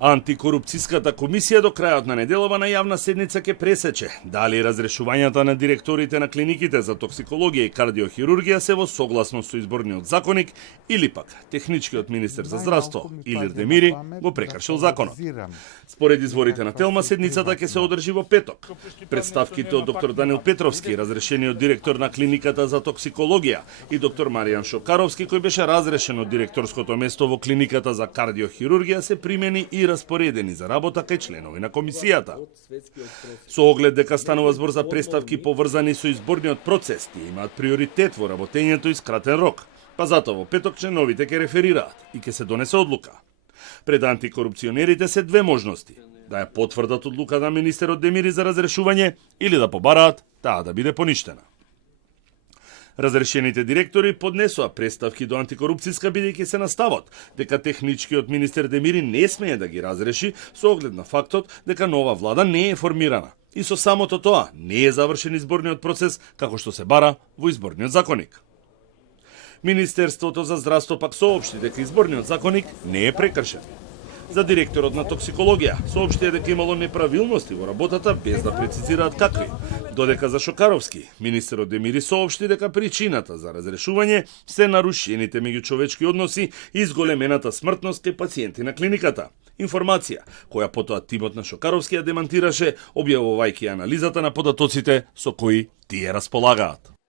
Антикорупцијската комисија до крајот на неделова на јавна седница ќе пресече дали разрешувањата на директорите на клиниките за токсикологија и кардиохирургија се во согласност со изборниот законник или пак техничкиот министер за здравство Илир Демири го прекршил законот. Според изворите на Телма, седницата ќе се одржи во петок. Представките од доктор Данил Петровски, разрешениот директор на клиниката за токсикологија, и доктор Маријан Шокаровски, кој беше разрешен од директорското место во клиниката за кардиохирургија, се примени и распоредени за работа кај членови на комисијата. Со оглед дека станува збор за представки поврзани со изборниот процес, тие имаат приоритет во работењето и скратен рок, па затоа во петок членовите ќе реферираат и ќе се донесе одлука. Пред антикорупционерите се две можности: да ја потврдат одлука на министерот Демири за разрешување или да побараат таа да биде поништена. Разрешените директори поднесоа представки до антикорупцијска бидејќи се наставот дека техничкиот министер Демири не смее да ги разреши со оглед на фактот дека нова влада не е формирана и со самото тоа не е завршен изборниот процес како што се бара во изборниот законник. Министерството за здравство пак соопшти дека изборниот законник не е прекршен. За директорот на токсикологија соопштија дека имало неправилности во работата без да прецизираат какви. Додека за Шокаровски, министерот Демири соопшти дека причината за разрешување се нарушените меѓучовечки односи и зголемената смртност кај пациенти на клиниката. Информација која потоа тимот на Шокаровски ја демантираше, објавувајќи анализата на податоците со кои тие располагаат.